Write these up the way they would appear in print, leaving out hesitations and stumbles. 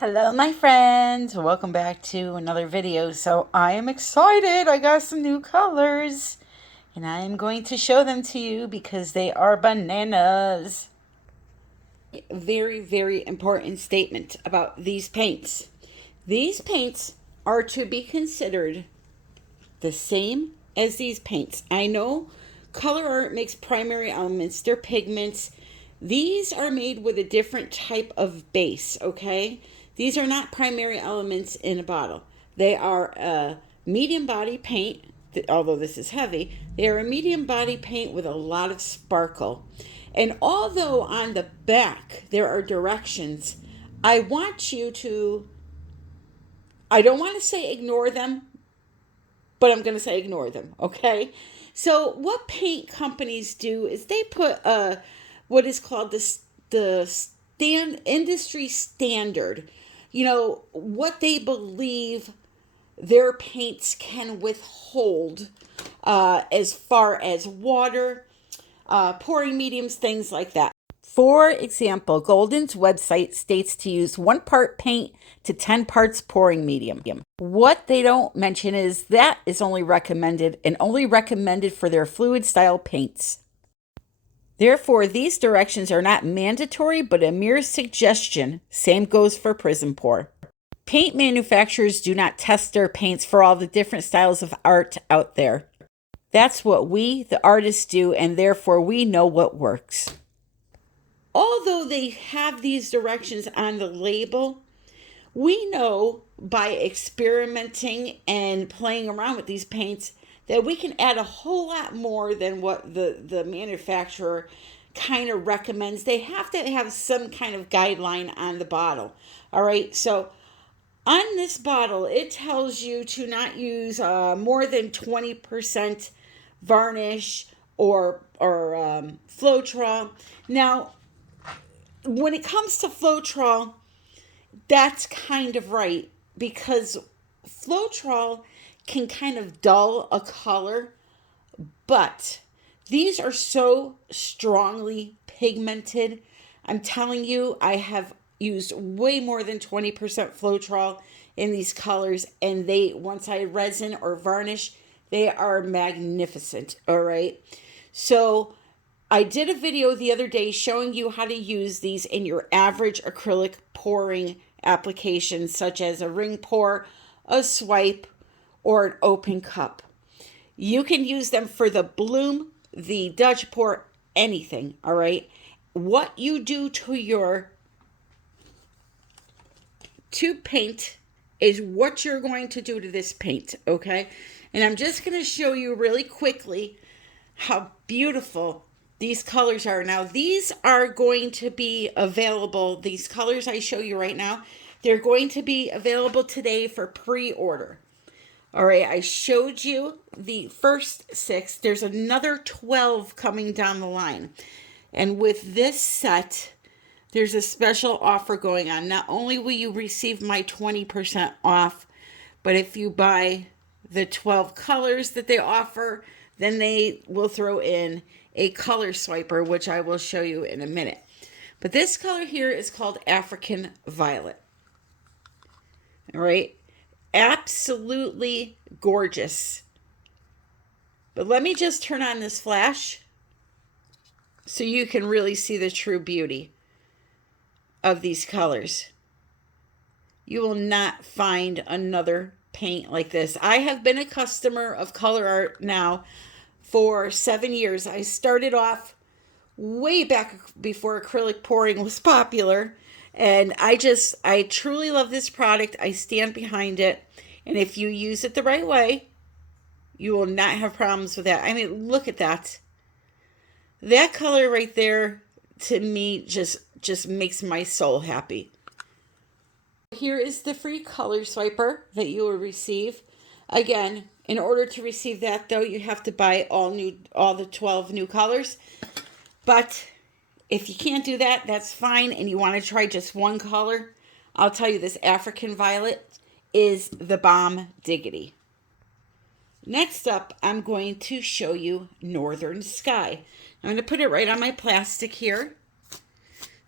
Hello my friends, welcome back to another video. So I am excited, I got some new colors and I am going to show them to you because they are bananas. Very important statement about these paints. These paints are to be considered the same as these paints. I know COLOURARTE makes primary elements, they're pigments. These are made with a different type of base, okay? These are not primary elements in a bottle. They are a medium body paint, although this is heavy. They are a medium body paint with a lot of sparkle. And although on the back there are directions, I want you to, I don't want to say ignore them, but I'm going to say ignore them, okay? So what paint companies do is they put what is called the industry standard, you know, what they believe their paints can withhold as far as water, pouring mediums, things like that. For example, Golden's website states to use 1 part paint to 10 parts pouring medium. What they don't mention is that is only recommended and only recommended for their fluid style paints. Therefore, these directions are not mandatory, but a mere suggestion. Same goes for Prism Pour. Paint manufacturers do not test their paints for all the different styles of art out there. That's what we, the artists, do, and therefore we know what works. Although they have these directions on the label, we know by experimenting and playing around with these paints that we can add a whole lot more than what the manufacturer kind of recommends. They have to have some kind of guideline on the bottle. All right, so on this bottle, it tells you to not use more than 20% varnish or Floetrol. Now, when it comes to Floetrol, that's kind of right, because Floetrol can kind of dull a color, but these are so strongly pigmented. I'm telling you, I have used way more than 20% Floetrol in these colors, and they, once I resin or varnish, they are magnificent. All right, so I did a video the other day showing you how to use these in your average acrylic pouring applications, such as a ring pour, a swipe, or an open cup. You can use them for the bloom, the Dutch pour, anything, all right? What you do to paint is what you're going to do to this paint, okay? And I'm just going to show you really quickly how beautiful these colors are. Now, these are going to be available, these colors I show you right now, they're going to be available today for pre-order. All right, I showed you the first 6. There's another 12 coming down the line. And with this set, there's a special offer going on. Not only will you receive my 20% off, but if you buy the 12 colors that they offer, then they will throw in a color swiper, which I will show you in a minute. But this color here is called African Violet. All right, absolutely gorgeous. But let me just turn on this flash so you can really see the true beauty of these colors. You will not find another paint like this. I have been a customer of COLOURARTE now for 7 years. I started off way back before acrylic pouring was popular, and I truly love this product. I stand behind it, and if you use it the right way, you will not have problems with that. I mean, look at that. That color right there, to me, just makes my soul happy. Here is the free color swiper that you will receive. Again, in order to receive that, though, you have to buy all the 12 new colors. But if you can't do that, that's fine, and you want to try just one color, I'll tell you, this African Violet is the bomb diggity. Next up, I'm going to show you Northern Sky. I'm going to put it right on my plastic here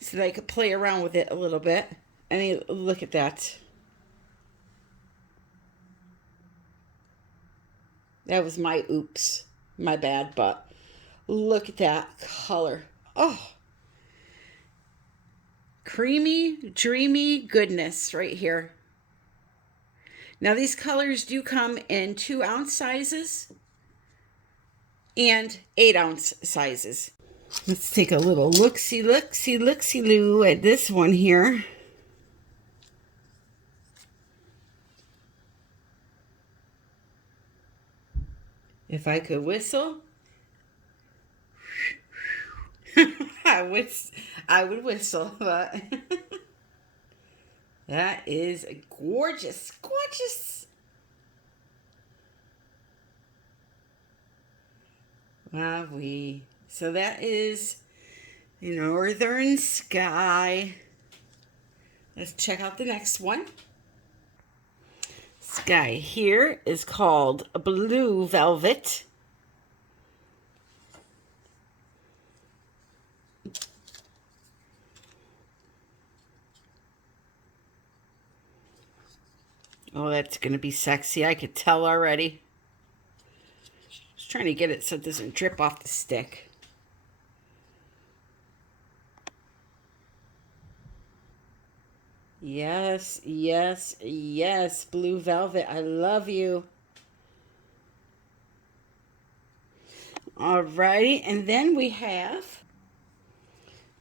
so that I could play around with it a little bit. I mean, look at that. That was my oops. My bad, but look at that color. Oh, creamy, dreamy goodness right here. Now, these colors do come in 2-ounce sizes and 8-ounce sizes. Let's take a little look-see-loo at this one here. If I could whistle, I would whistle, but that is gorgeous, gorgeous. Wowee. So that is Northern Sky. Let's check out the next one. Sky here is called Blue Velvet. Oh, that's going to be sexy. I could tell already. Just trying to get it so it doesn't drip off the stick. Yes, yes, yes, Blue Velvet. I love you. Alrighty, and then we have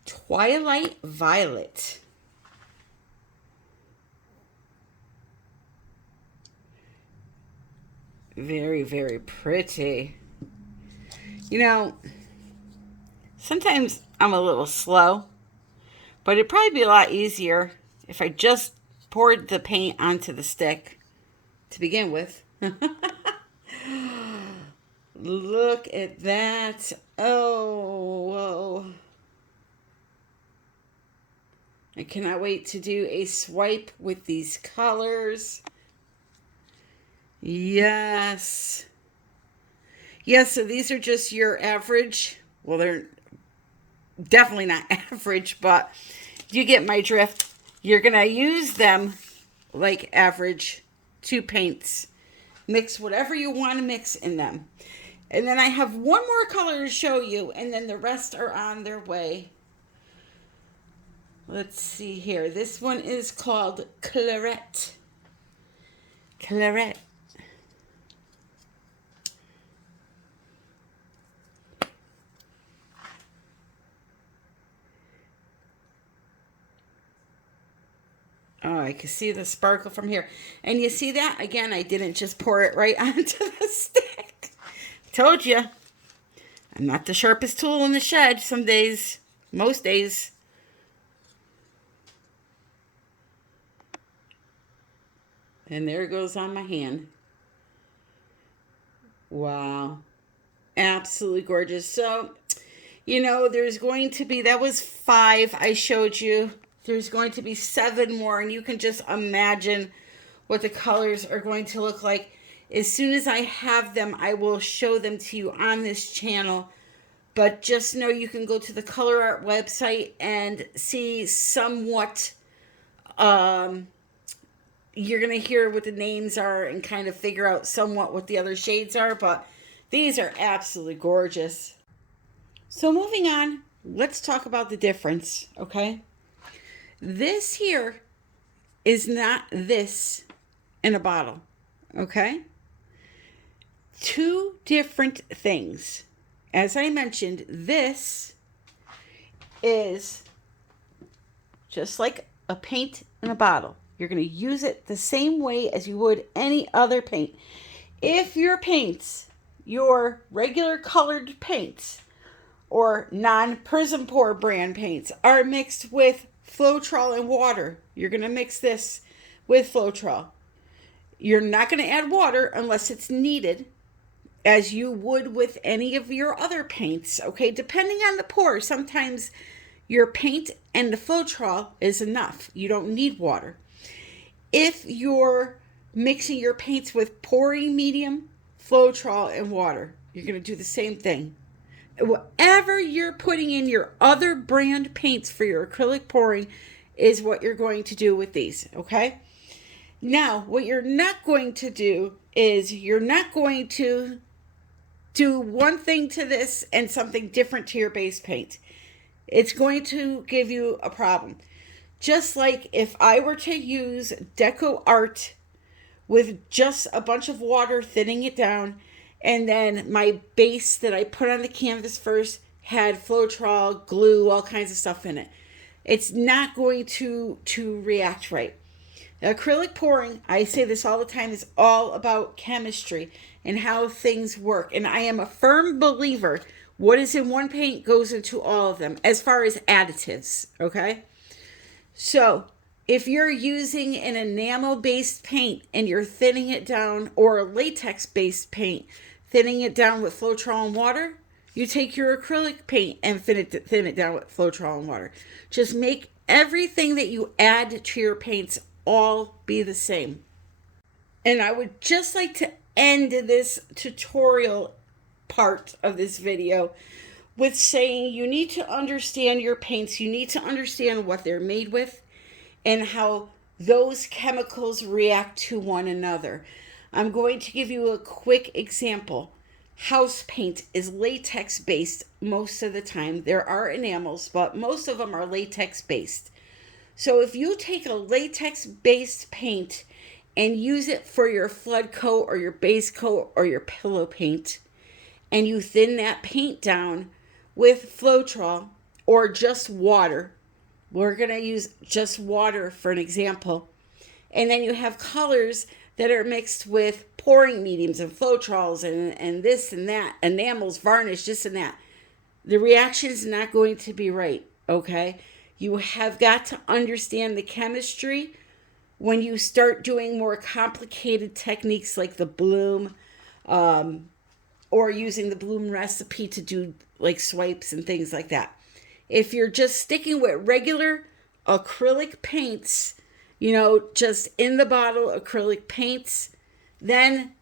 Twilight Violet. Very, very pretty. Sometimes I'm a little slow, but it'd probably be a lot easier if I just poured the paint onto the stick to begin with. Look at that. Oh, whoa. I cannot wait to do a swipe with these colors. Yes. Yes, so these are just your average. Well, they're definitely not average, but you get my drift. You're going to use them like average 2 paints. Mix whatever you want to mix in them. And then I have one more color to show you, and then the rest are on their way. Let's see here. This one is called COLOURARTE. COLOURARTE. Oh, I can see the sparkle from here. And you see that? Again, I didn't just pour it right onto the stick. Told you. I'm not the sharpest tool in the shed some days. Most days. And there it goes on my hand. Wow. Absolutely gorgeous. So, there's going to be, that was 5 I showed you. There's going to be 7 more, and you can just imagine what the colors are going to look like. As soon as I have them, I will show them to you on this channel. But just know you can go to the ColourArte website and see somewhat, you're going to hear what the names are and kind of figure out somewhat what the other shades are. But these are absolutely gorgeous. So moving on, let's talk about the difference, okay? This here is not this in a bottle, okay? 2 different things. As I mentioned, this is just like a paint in a bottle. You're going to use it the same way as you would any other paint. If your paints, your regular colored paints, or non-Prism Pour brand paints are mixed with Floetrol and water, you're going to mix this with Floetrol. You're not going to add water unless it's needed, as you would with any of your other paints, okay? Depending on the pour, sometimes your paint and the Floetrol is enough. You don't need water. If you're mixing your paints with pouring medium, Floetrol, and water, you're going to do the same thing. Whatever you're putting in your other brand paints for your acrylic pouring is what you're going to do with these, okay? Now, what you're not going to do is you're not going to do one thing to this and something different to your base paint. It's going to give you a problem. Just like if I were to use COLOURARTE with just a bunch of water, thinning it down, and then my base that I put on the canvas first had Floetrol, glue, all kinds of stuff in it. It's not going to react right. Acrylic pouring, I say this all the time, is all about chemistry and how things work. And I am a firm believer what is in one paint goes into all of them as far as additives, okay? So if you're using an enamel-based paint and you're thinning it down, or a latex-based paint, thinning it down with Floetrol and water, you take your acrylic paint and thin it down with Floetrol and water. Just make everything that you add to your paints all be the same. And I would just like to end this tutorial part of this video with saying you need to understand your paints. You need to understand what they're made with and how those chemicals react to one another. I'm going to give you a quick example. House paint is latex based most of the time. There are enamels, but most of them are latex based. So if you take a latex based paint and use it for your flood coat or your base coat or your pillow paint, and you thin that paint down with Floetrol or just water, we're going to use just water for an example, and then you have colors that are mixed with pouring mediums and Floetrols and this and that, enamels, varnish, this and that, the reaction is not going to be right, okay? You have got to understand the chemistry when you start doing more complicated techniques like the bloom, or using the bloom recipe to do like swipes and things like that. If you're just sticking with regular acrylic paints, just in the bottle acrylic paints, then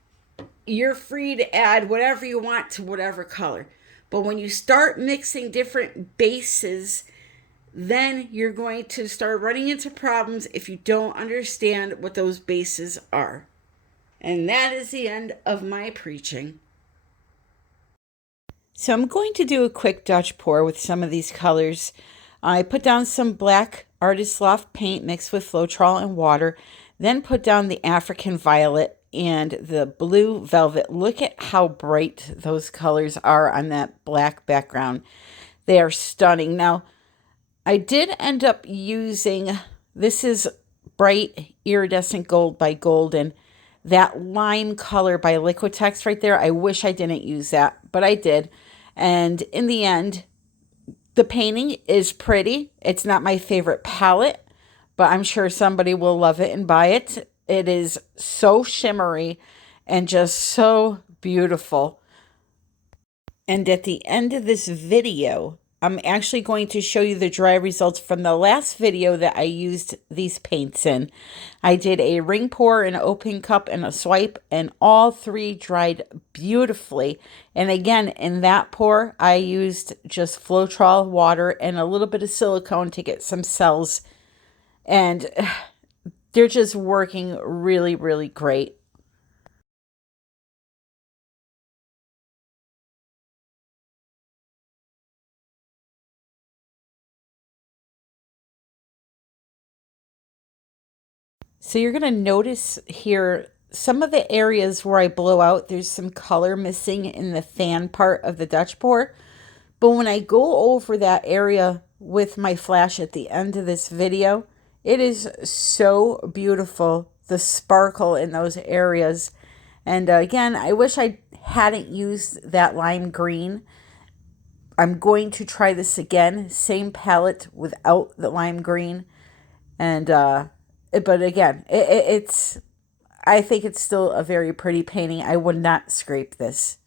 you're free to add whatever you want to whatever color. But when you start mixing different bases, then you're going to start running into problems if you don't understand what those bases are. And that is the end of my preaching. So I'm going to do a quick Dutch pour with some of these colors. I put down some black Artist Loft paint mixed with Floetrol and water, then put down the African Violet and the Blue Velvet. Look at how bright those colors are on that black background. They are stunning. Now, I did end up using, this is Bright Iridescent Gold by Golden. That lime color by Liquitex right there, I wish I didn't use that, but I did. And in the end, the painting is pretty. It's not my favorite palette, but I'm sure somebody will love it and buy it. It is so shimmery and just so beautiful. And at the end of this video, I'm actually going to show you the dry results from the last video that I used these paints in. I did a ring pour, an open cup, and a swipe, and all three dried beautifully. And again, in that pour, I used just Floetrol, water, and a little bit of silicone to get some cells. And they're just working really, really great. So you're going to notice here some of the areas where I blow out, there's some color missing in the fan part of the Dutch pour. But when I go over that area with my flash at the end of this video, it is so beautiful, the sparkle in those areas. And again, I wish I hadn't used that lime green. I'm going to try this again, same palette without the lime green. And but again, it's I think it's still a very pretty painting. I would not scrape this.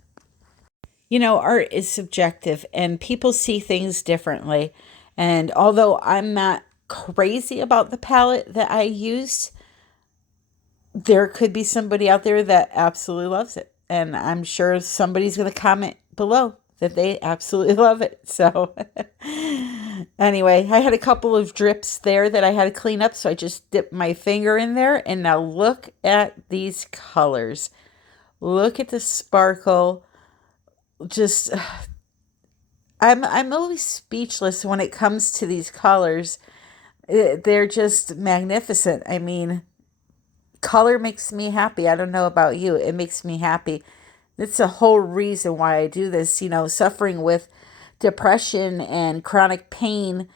Art is subjective and people see things differently. And although I'm not crazy about the palette that I used, there could be somebody out there that absolutely loves it. And I'm sure somebody's going to comment below that they absolutely love it. So Anyway, I had a couple of drips there that I had to clean up, so I just dipped my finger in there. And now look at these colors. Look at the sparkle. Just, I'm always speechless when it comes to these colors. They're just magnificent. I mean, color makes me happy. I don't know about you. It makes me happy. That's the whole reason why I do this. You know, suffering with depression and chronic pain,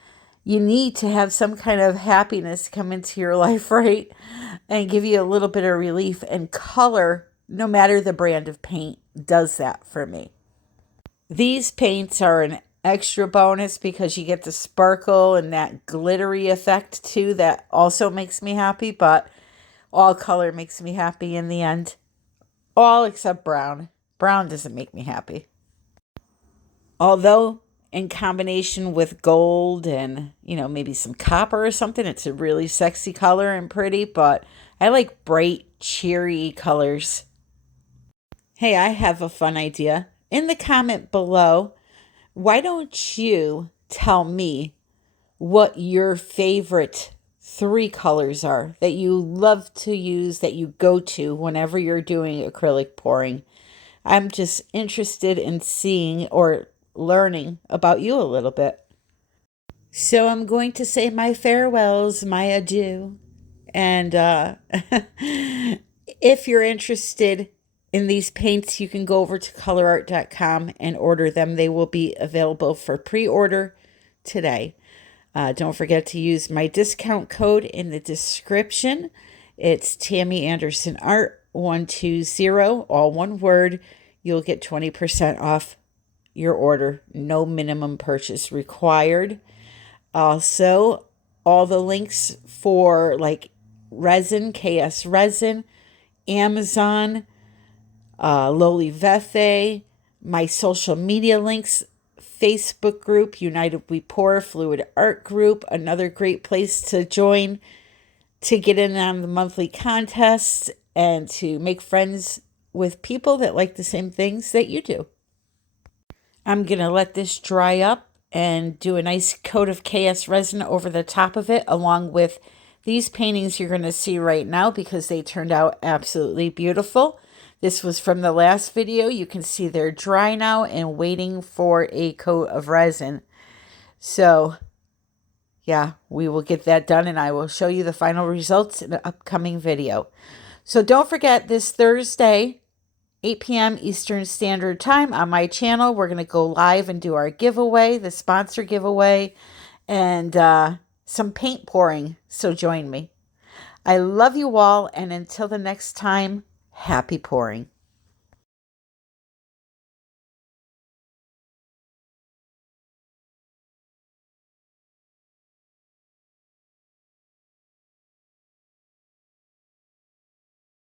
you need to have some kind of happiness come into your life, right? And give you a little bit of relief. And color, no matter the brand of paint, does that for me. These paints are an extra bonus because you get the sparkle and that glittery effect too that also makes me happy, but all color makes me happy in the end. All except brown. Brown doesn't make me happy. Although in combination with gold and, maybe some copper or something, it's a really sexy color and pretty, but I like bright, cheery colors. Hey, I have a fun idea. In the comment below, why don't you tell me what your favorite 3 colors are that you love to use, that you go to whenever you're doing acrylic pouring? I'm just interested in seeing or learning about you a little bit. So I'm going to say my farewells, my adieu. And if you're interested in these paints, you can go over to COLOURARTE.com and order them. They will be available for pre-order today. Don't forget to use my discount code in the description. It's Tammy Anderson Art 120, all one word. You'll get 20% off your order. No minimum purchase required. Also, all the links for like resin, KS resin, Amazon, Loli Vethe, my social media links, Facebook group, United We Pour, Fluid Art Group, another great place to join to get in on the monthly contests and to make friends with people that like the same things that you do. I'm going to let this dry up and do a nice coat of KS resin over the top of it, along with these paintings you're going to see right now because they turned out absolutely beautiful. This was from the last video. You can see they're dry now and waiting for a coat of resin. So, yeah, we will get that done and I will show you the final results in an upcoming video. So don't forget, this Thursday, 8 p.m. Eastern Standard Time on my channel, we're going to go live and do our giveaway, the sponsor giveaway, and some paint pouring. So join me. I love you all, and until the next time, happy pouring.